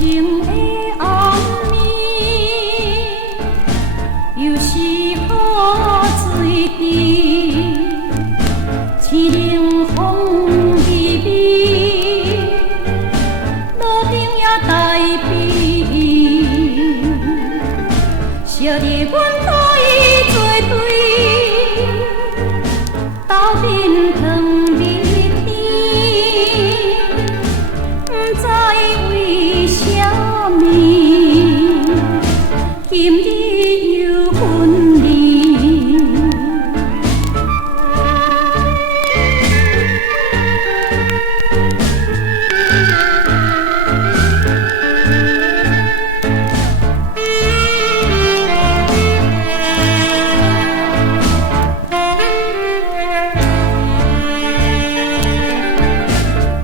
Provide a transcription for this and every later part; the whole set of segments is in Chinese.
情的暗暝，又是雨水滴，凄冷风微微，路顶也台北，烧得阮讨伊做对，斗阵糖蜜甜，不知为什么，今日又分离。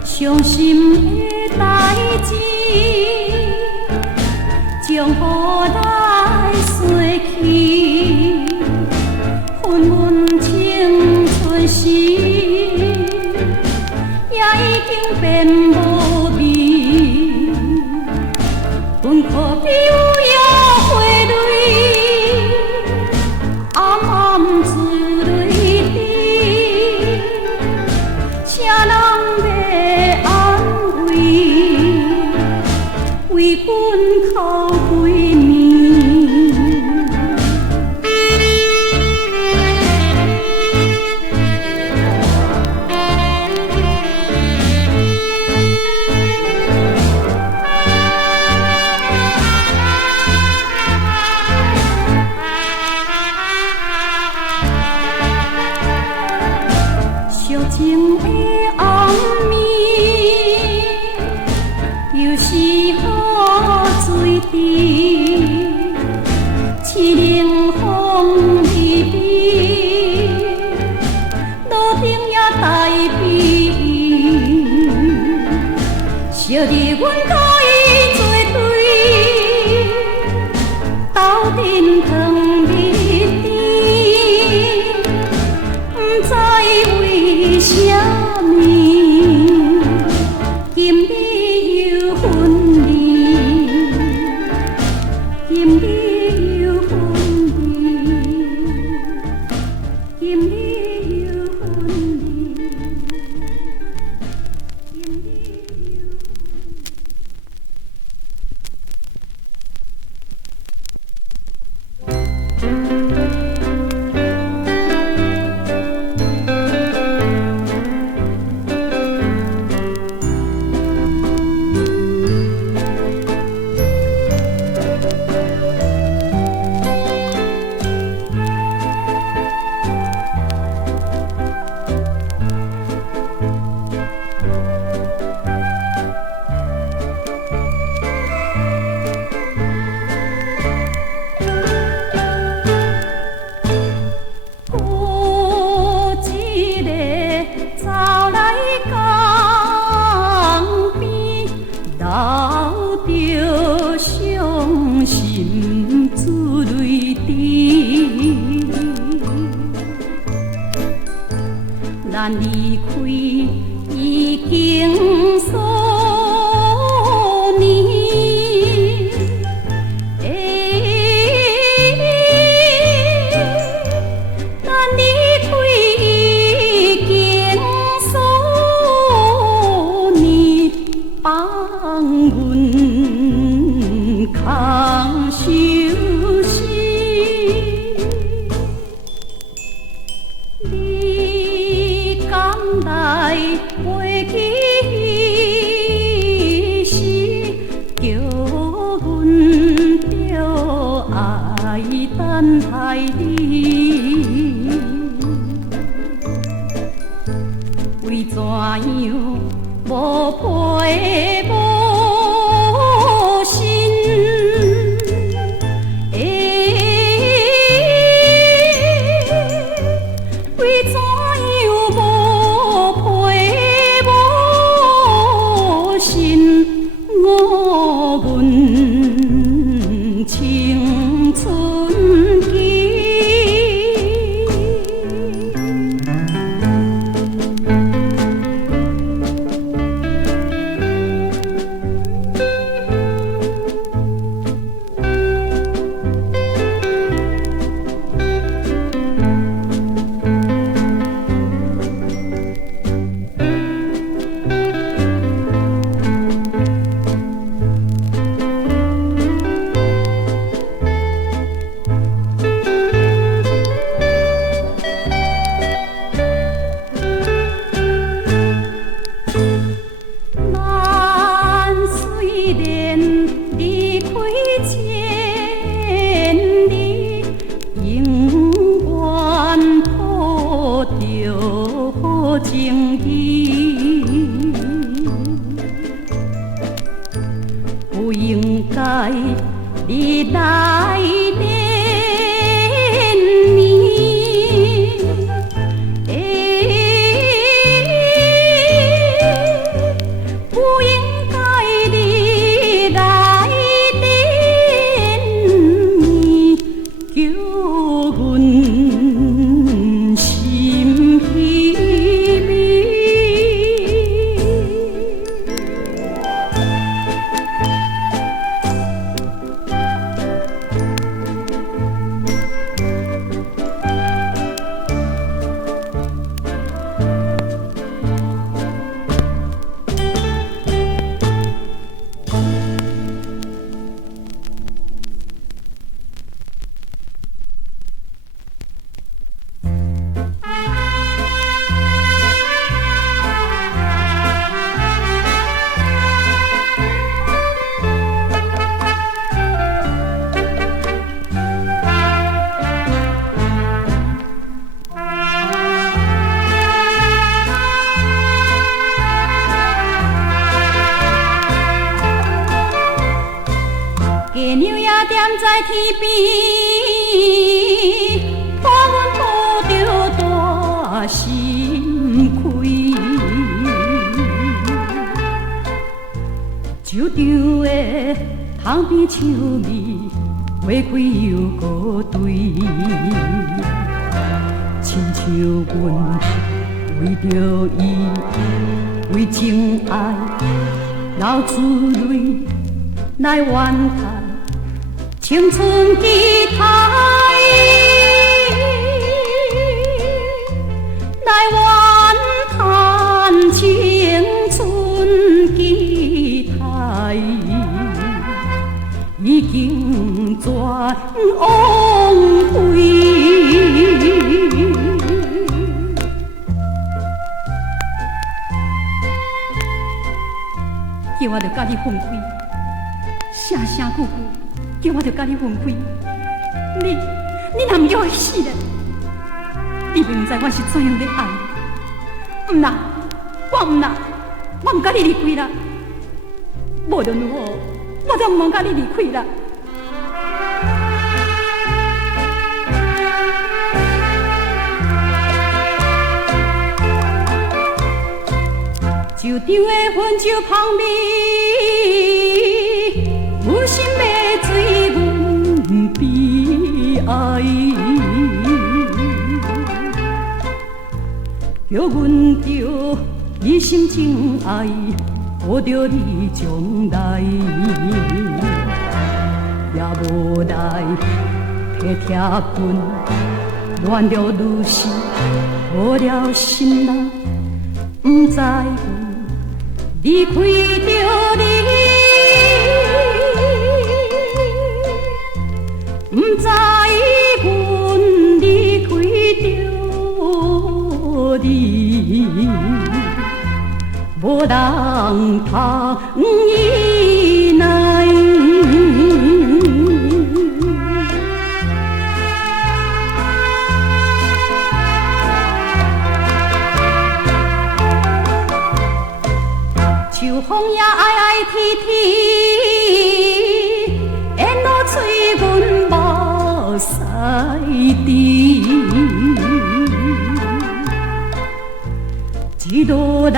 伤心的代志，将予来逝去，恨阮青春时，也已经变无味。阮可比有约花蕊，暗暗珠泪滴，啥人要安慰？为阮哭几暝。烧情的暗暝，又是雨水滴，凄冷风微微，路顶也台北，烧得阮讨伊做对，斗阵糖蜜甜，不知为什么，今日又分离，今日又分离，今日又分离，今日又分离。有一个走来江边，流着伤心珠泪滴。咱离开已经数年，咱离开已经数年，放阮空相思。你敢来陪起时，叫阮着爱等待你。为怎样无陪无心？为怎样无陪无心？我阮青春期。好情义，不应该你来怜悯，不应该你来怜悯，叫阮心稀微。鸡娘也踮在天边，伴阮抱着大心开。树场的塘边树蜜，花开又搁对。亲像阮为着伊，为情爱流出泪来怨叹。青春期待，来怨叹青春期待，已经全枉费。叫我着甲你分开，声声句句。叫我着甲你分开，你若唔叫我死咧，你就唔知我是怎样咧爱你。唔啦，我唔甲你离开啦。无论如何，我都唔通甲你离开啦。树场的分手香味，有心要追阮悲哀，叫阮着一心情爱，抱着你将来，也无来贴贴阮，乱了愈是无了心啊，不知阮离开着你。不知阮离开着你，无人通依赖。秋风也哀哀啼啼，烟雾吹阮目屎滴，一路来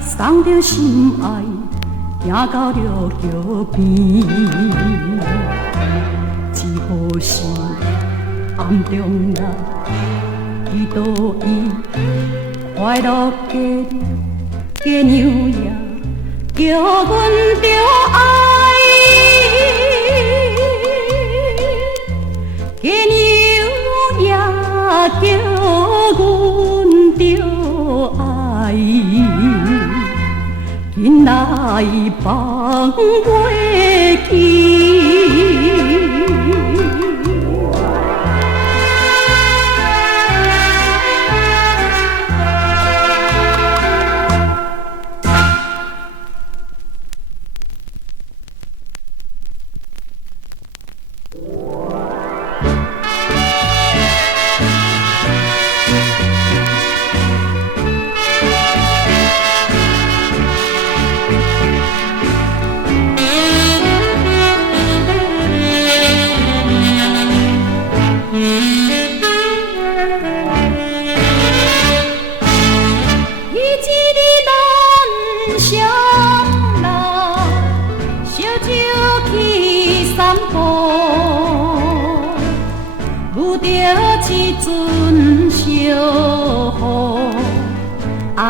送着心爱，行到了桥边，只可惜暗中啊，伊倒伊快乐鸡娘也叫阮着爱，鸡娘也叫阮着爱，紧来放袂记。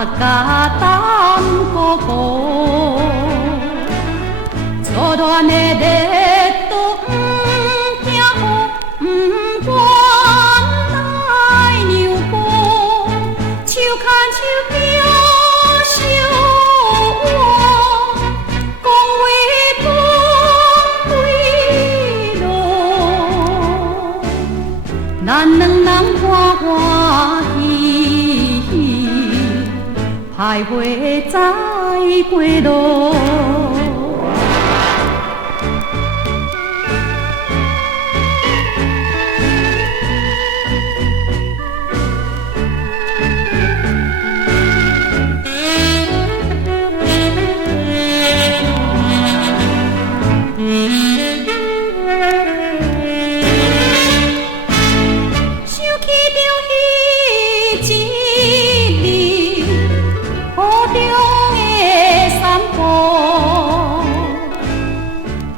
甲担哥哥，错乱的热度不惊雨，不管来牛歌，手牵手叫小我，讲话讲几路，咱两人欢欢喜喜，徘徊在过路。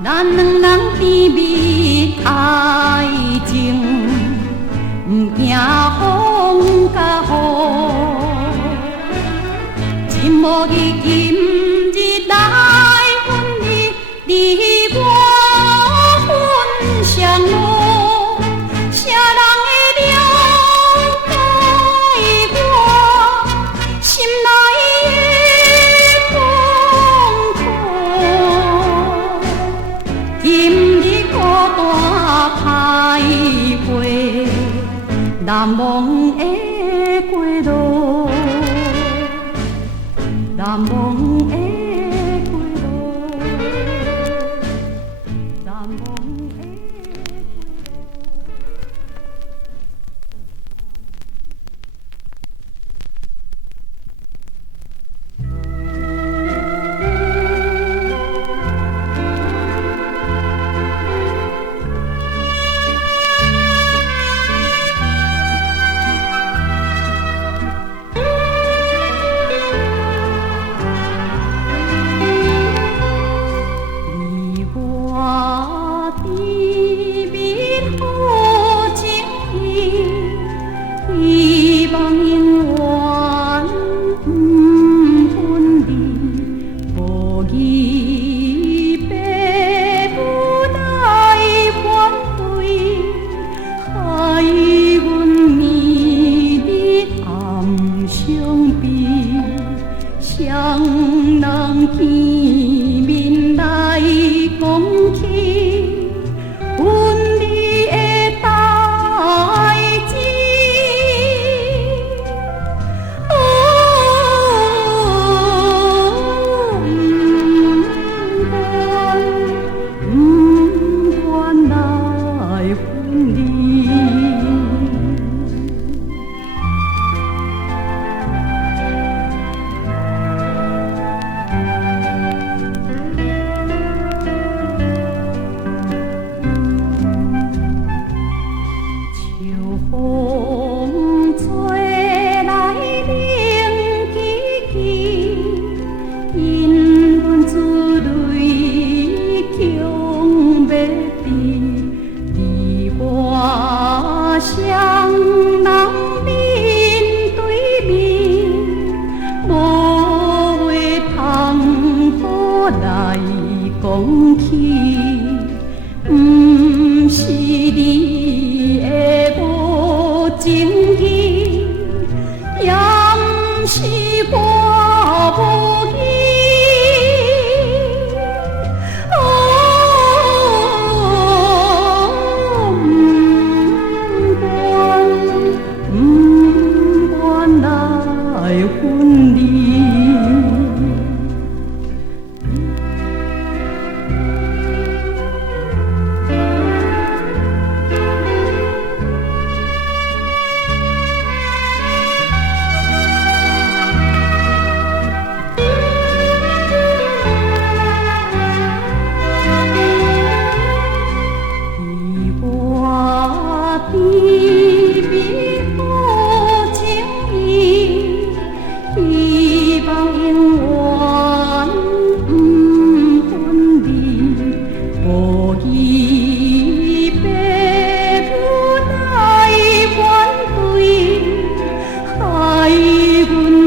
咱两人甜蜜爱情，不惊风甲雨，寂寞的今日来分离，你我分享路，谁人会了解我心内的痛苦？今日孤单徘徊，难忘的过路，难忘的过路，难忘的过路。双人见面来讲起分离的代志，不管来分离。双人面对面，无话通好来讲起，不是你的无情义，也不是我无义。分离。爱阮